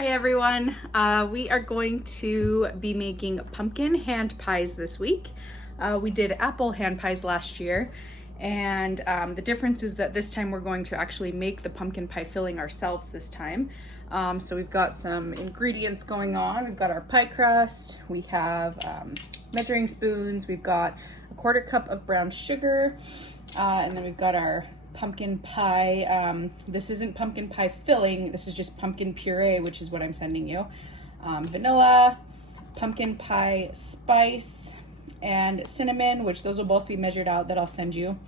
Hi everyone, we are going to be making pumpkin hand pies this week. We did apple hand pies last year, and the difference is that this time we're going to actually make the pumpkin pie filling ourselves this time. So we've got some ingredients going on. We've got our pie crust, we have measuring spoons, we've got a 1/4 cup of brown sugar, and then we've got our pumpkin pie. This isn't pumpkin pie filling, this is just pumpkin puree, which is what I'm sending you. Vanilla, pumpkin pie spice, and cinnamon, which those will both be measured out that I'll send you.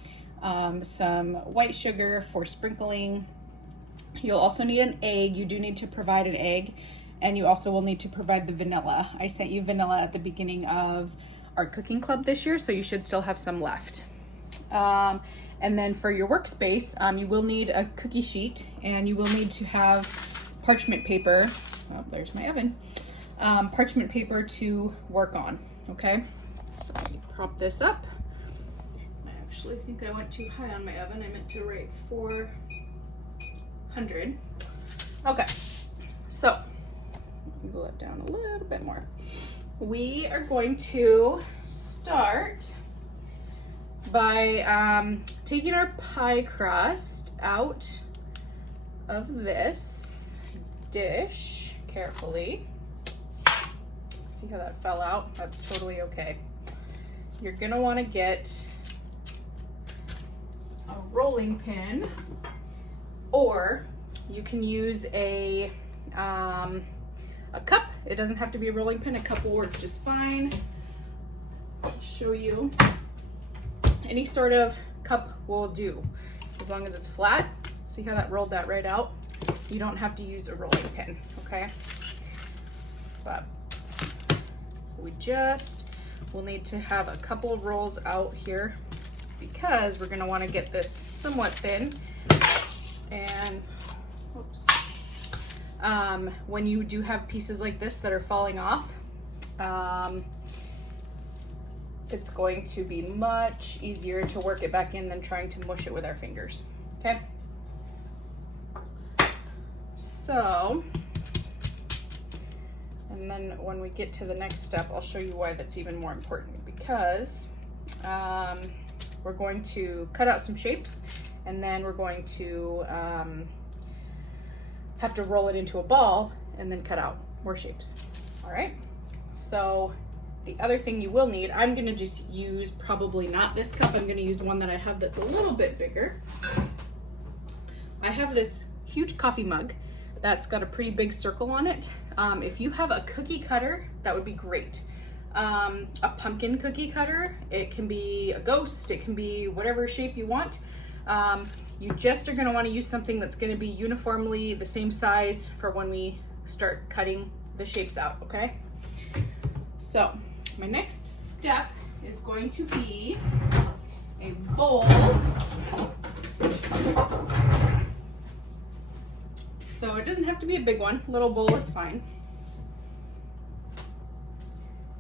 Some white sugar for sprinkling. You'll also need an egg. You do need to provide an egg, and you also will need to provide the vanilla. I sent you vanilla at the beginning of our cooking club this year, so you should still have some left. And then for your workspace, you will need a cookie sheet, and you will need to have parchment paper. Oh, there's my oven. Parchment paper to work on, okay? So let me prop this up. I actually think I went too high on my oven. I meant to write 400. Okay, so let me go that down a little bit more. We are going to start by taking our pie crust out of this dish carefully. See how that fell out? That's totally okay. You're gonna want to get a rolling pin, or you can use a cup. It doesn't have to be a rolling pin. A cup will work just fine. I'll show you. Any sort of cup will do, as long as it's flat. See how that rolled that right out? You don't have to use a rolling pin, okay? But we'll need to have a couple of rolls out here because we're gonna wanna get this somewhat thin. And, oops. When you do have pieces like this that are falling off, it's going to be much easier to work it back in than trying to mush it with our fingers, okay? So, and then when we get to the next step, I'll show you why that's even more important, because we're going to cut out some shapes, and then we're going to have to roll it into a ball and then cut out more shapes, all right? So, the other thing you will need, I'm gonna just use probably not this cup, I'm gonna use one that I have that's a little bit bigger. I have this huge coffee mug that's got a pretty big circle on it. If you have a cookie cutter, that would be great. A pumpkin cookie cutter, it can be a ghost, it can be whatever shape you want. You just are gonna wanna use something that's gonna be uniformly the same size for when we start cutting the shapes out, okay? So, my next step is going to be a bowl. So it doesn't have to be a big one, little bowl is fine.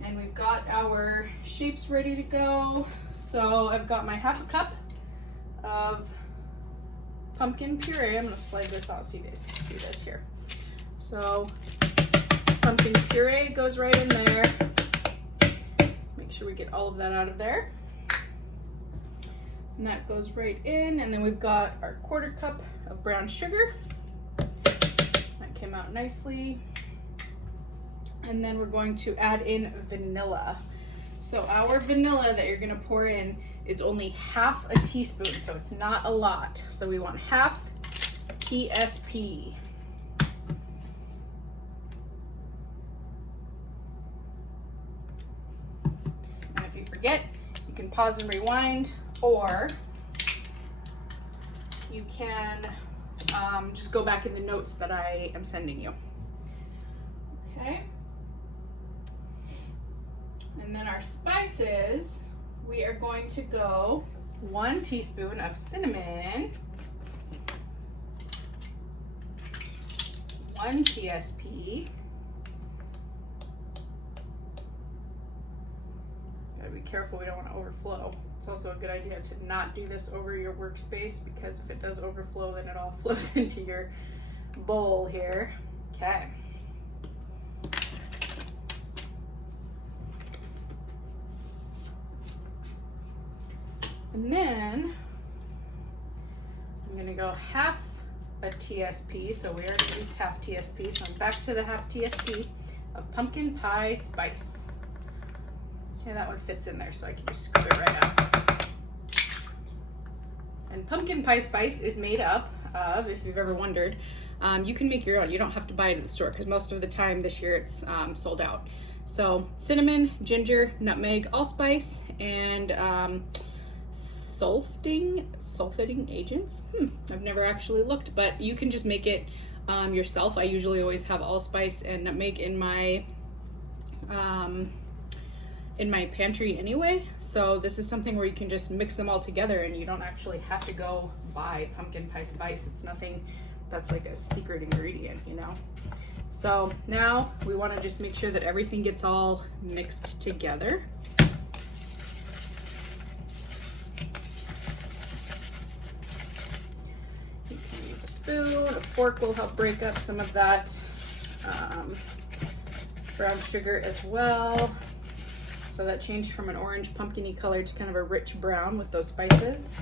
And we've got our shapes ready to go. So I've got my 1/2 cup of pumpkin puree. I'm gonna slide this out so you guys can see this here. So pumpkin puree goes right in there. Make sure we get all of that out of there. And that goes right in. And then we've got our 1/4 cup of brown sugar. That came out nicely. And then we're going to add in vanilla. So our vanilla that you're gonna pour in is only 1/2 a teaspoon, so it's not a lot. So we want 1/2 TSP. Forget, you can pause and rewind, or you can just go back in the notes that I am sending you. Okay. And then our spices, we are going to go 1 teaspoon of cinnamon, 1 TSP, be careful, we don't want to overflow. It's also a good idea to not do this over your workspace, because if it does overflow, then it all flows into your bowl here. Okay. And then I'm gonna go half a TSP, so we already used half TSP, so I'm back to the half TSP of pumpkin pie spice. Okay, that one fits in there, so I can just scoop it right out. And pumpkin pie spice is made up of, if you've ever wondered, you can make your own. You don't have to buy it at the store because most of the time this year it's sold out. So cinnamon, ginger, nutmeg, allspice, and sulfating agents. I've never actually looked, but you can just make it yourself. I usually always have allspice and nutmeg in my pantry anyway, so this is something where you can just mix them all together and you don't actually have to go buy pumpkin pie spice. It's nothing that's like a secret ingredient, you know. So now we want to just make sure that everything gets all mixed together. You can use a spoon, a fork will help break up some of that brown sugar as well. So that changed from an orange pumpkin-y color to kind of a rich brown with those spices.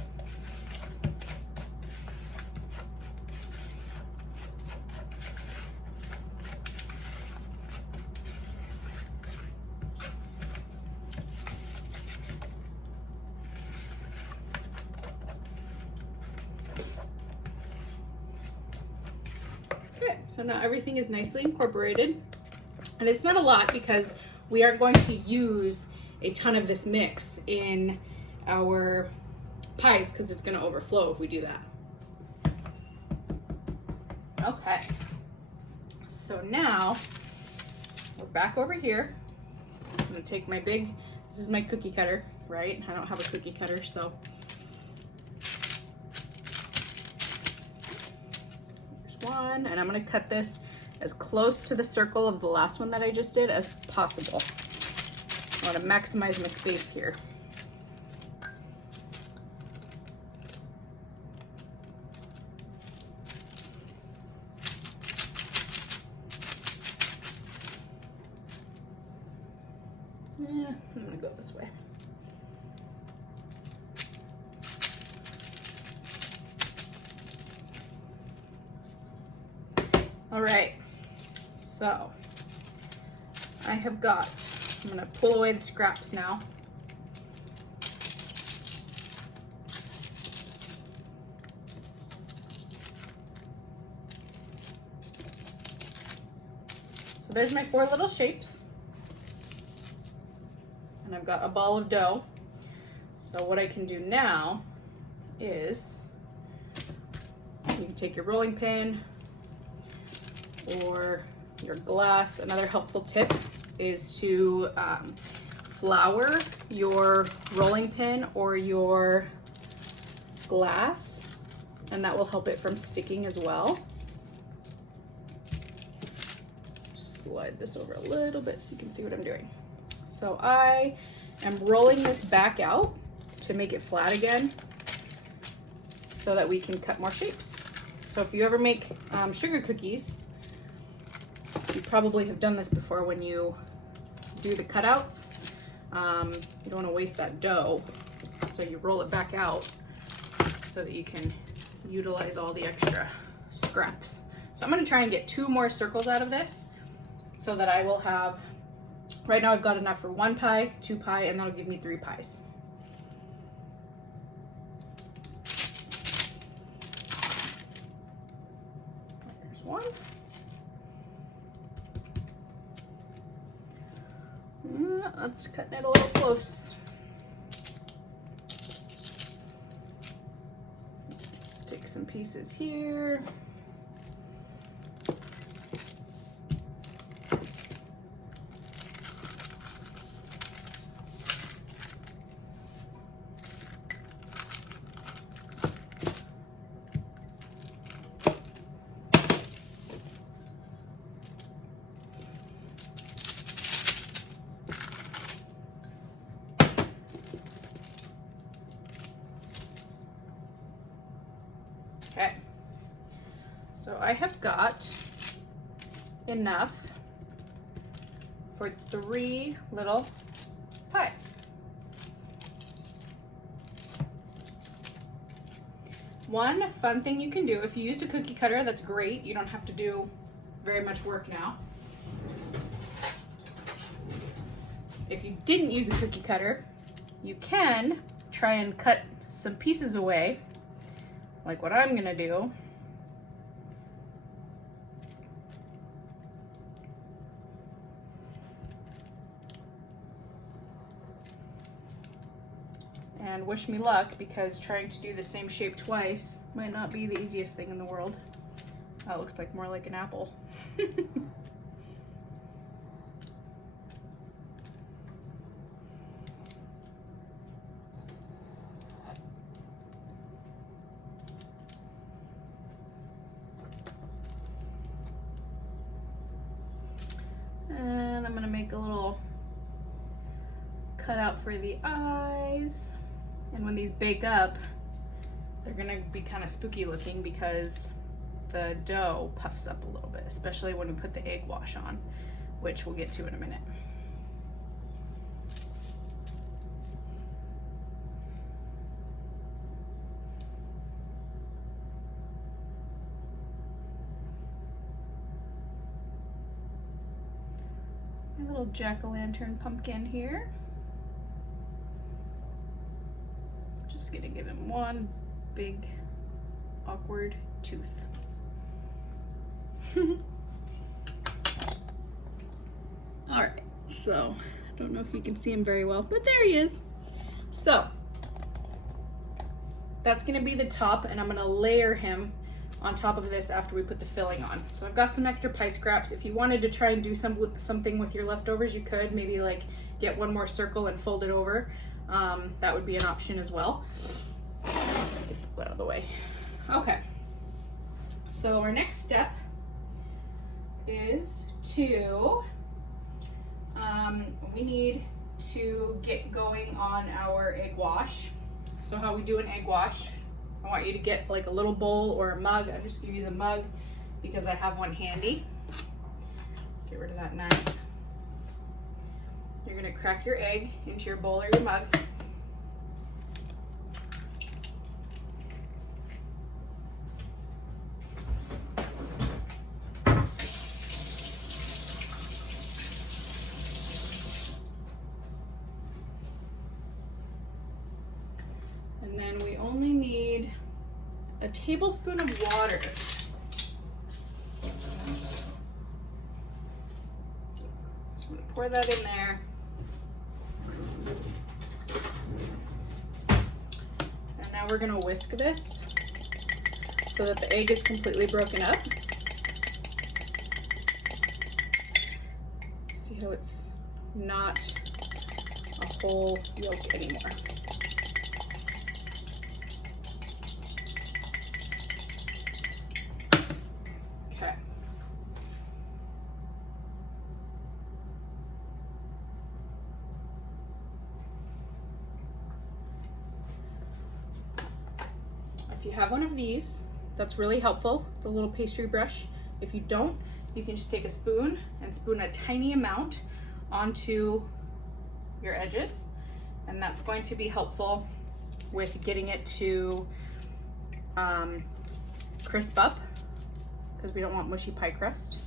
Okay, so now everything is nicely incorporated. And it's not a lot because we aren't going to use a ton of this mix in our pies because it's going to overflow if we do that. Okay, so now we're back over here. I'm going to take my this is my cookie cutter, right? I don't have a cookie cutter, so there's one, and I'm going to cut this as close to the circle of the last one that I just did as possible. I want to maximize my space here. I'm gonna go this way. All right, so I have got, I'm gonna pull away the scraps now. So there's my 4 little shapes. And I've got a ball of dough. So what I can do now is you can take your rolling pin or your glass. Another helpful tip is to flour your rolling pin or your glass, and that will help it from sticking as well. Slide this over a little bit so you can see what I'm doing. So I am rolling this back out to make it flat again so that we can cut more shapes. So if you ever make sugar cookies, you probably have done this before when you do the cutouts. You don't want to waste that dough, so you roll it back out so that you can utilize all the extra scraps. So I'm going to try and get 2 more circles out of this so that I will have, right now I've got enough for 1 pie, 2 pie, and that'll give me 3 pies. There's 1. That's cutting it a little close. Let's take some pieces here. Okay, so I have got enough for 3 little pies. One fun thing you can do, if you used a cookie cutter, that's great. You don't have to do very much work now. If you didn't use a cookie cutter, you can try and cut some pieces away, like what I'm gonna do. And wish me luck, because trying to do the same shape twice might not be the easiest thing in the world. That looks like more like an apple. And I'm gonna make a little cutout for the eyes. And when these bake up, they're gonna be kind of spooky looking because the dough puffs up a little bit, especially when we put the egg wash on, which we'll get to in a minute. My little jack-o'-lantern pumpkin here. Just gonna give him one big awkward tooth. All right, so I don't know if you can see him very well, but there he is. So that's gonna be the top, and I'm gonna layer him on top of this after we put the filling on. So I've got some extra pie scraps. If you wanted to try and do something with your leftovers, you could maybe like get one more circle and fold it over. That would be an option as well. Get that out of the way. Okay, so our next step is to, we need to get going on our egg wash. So how we do an egg wash, I want you to get like a little bowl or a mug. I'm just gonna use a mug because I have one handy. Get rid of that knife. You're gonna crack your egg into your bowl or your mug. And then we only need a tablespoon of water. So I'm gonna pour that in there. And now we're gonna whisk this so that the egg is completely broken up. See how it's not a whole yolk anymore. Okay. If you have one of these, that's really helpful. It's a little pastry brush. If you don't, you can just take a spoon and spoon a tiny amount onto your edges, and that's going to be helpful with getting it to crisp up, because we don't want mushy pie crust.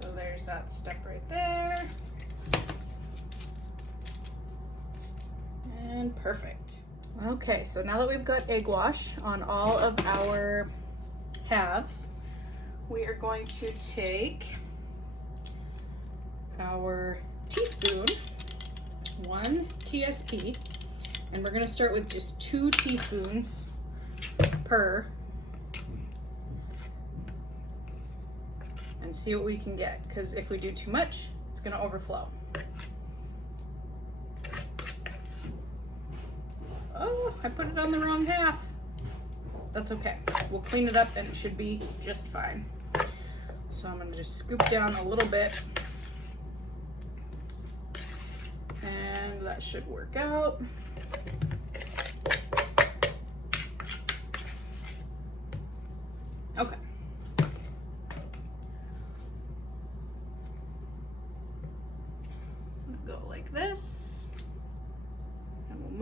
So there's that step right there. And perfect. Okay, so now that we've got egg wash on all of our halves, we are going to take our teaspoon, 1 TSP, and we're going to start with just 2 teaspoons per, and see what we can get, because if we do too much, it's going to overflow. Oh, I put it on the wrong half. That's okay. We'll clean it up and it should be just fine. So I'm gonna just scoop down a little bit. And that should work out. Okay.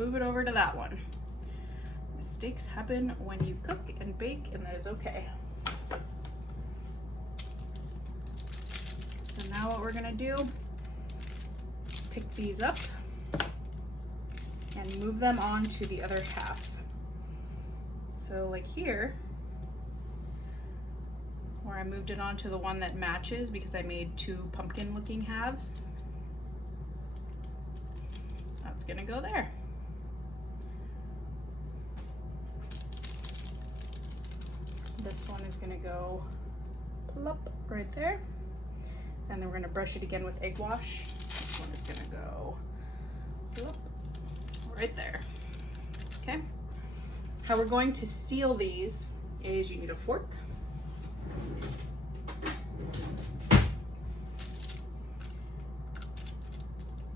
move it over to that one. Mistakes happen when you cook and bake, and that is okay. So now what we're gonna do, pick these up and move them on to the other half. So like here, where I moved it onto the one that matches because I made two pumpkin looking halves, that's gonna go there. This one is gonna go plop right there. And then we're gonna brush it again with egg wash. This one is gonna go plop right there. Okay. How we're going to seal these is you need a fork.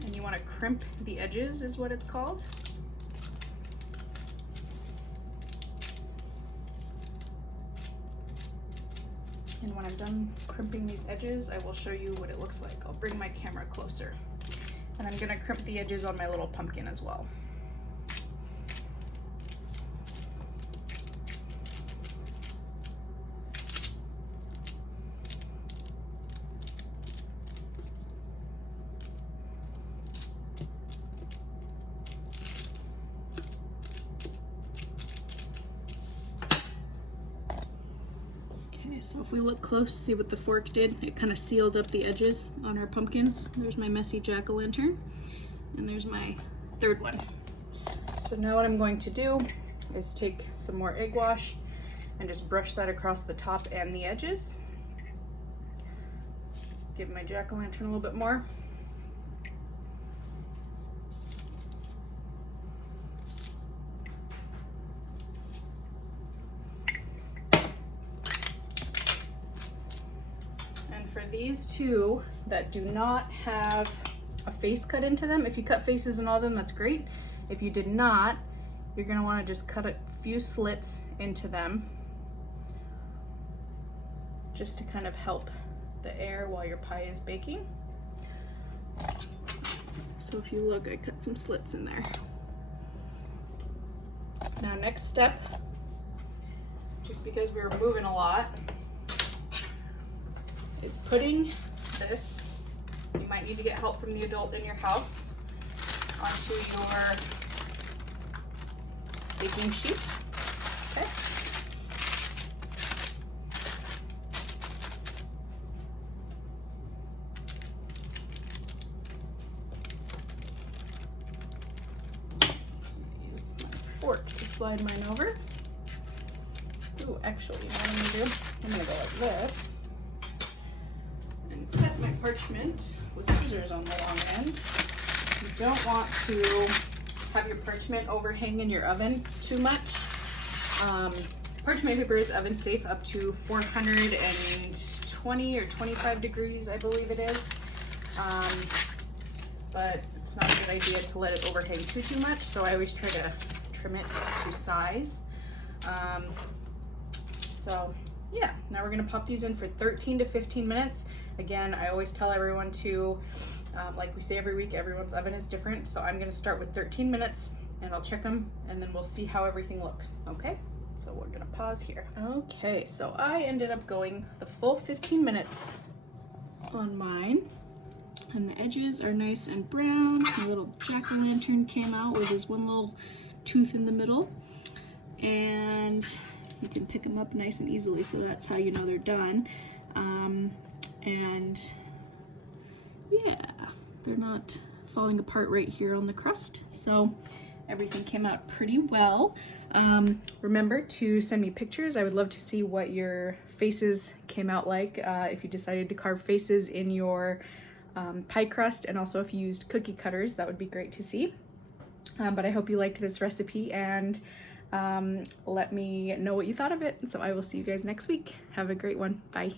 And you want to crimp the edges is what it's called. And when I'm done crimping these edges, I will show you what it looks like. I'll bring my camera closer. And I'm gonna crimp the edges on my little pumpkin as well. So if we look close, see what the fork did? It kind of sealed up the edges on our pumpkins. There's my messy jack-o'-lantern, and there's my third one. So now what I'm going to do is take some more egg wash and just brush that across the top and the edges. Give my jack-o'-lantern a little bit more. For these two that do not have a face cut into them, if you cut faces in all of them, that's great. If you did not, you're gonna wanna just cut a few slits into them just to kind of help the air while your pie is baking. So if you look, I cut some slits in there. Now next step, just because we were moving a lot, is putting this, you might need to get help from the adult in your house, onto your baking sheet. Okay. Use my fork to slide mine over. Ooh, actually, you know what I'm gonna do? I'm gonna go like this. Cut my parchment with scissors on the long end. You don't want to have your parchment overhang in your oven too much. Parchment paper is oven safe up to 420 or 25 degrees, I believe it is. But it's not a good idea to let it overhang too much, so I always try to trim it to size. So yeah, now we're gonna pop these in for 13 to 15 minutes. Again, I always tell everyone to, like we say every week, everyone's oven is different. So I'm gonna start with 13 minutes and I'll check them and then we'll see how everything looks, okay? So we're gonna pause here. Okay, so I ended up going the full 15 minutes on mine. And the edges are nice and brown. My little jack-o'-lantern came out with his one little tooth in the middle. And you can pick them up nice and easily, so that's how you know they're done. And yeah, they're not falling apart right here on the crust. So everything came out pretty well. Remember to send me pictures. I would love to see what your faces came out like, if you decided to carve faces in your pie crust, and also if you used cookie cutters, that would be great to see. But I hope you liked this recipe, and let me know what you thought of it. So I will see you guys next week. Have a great one. Bye.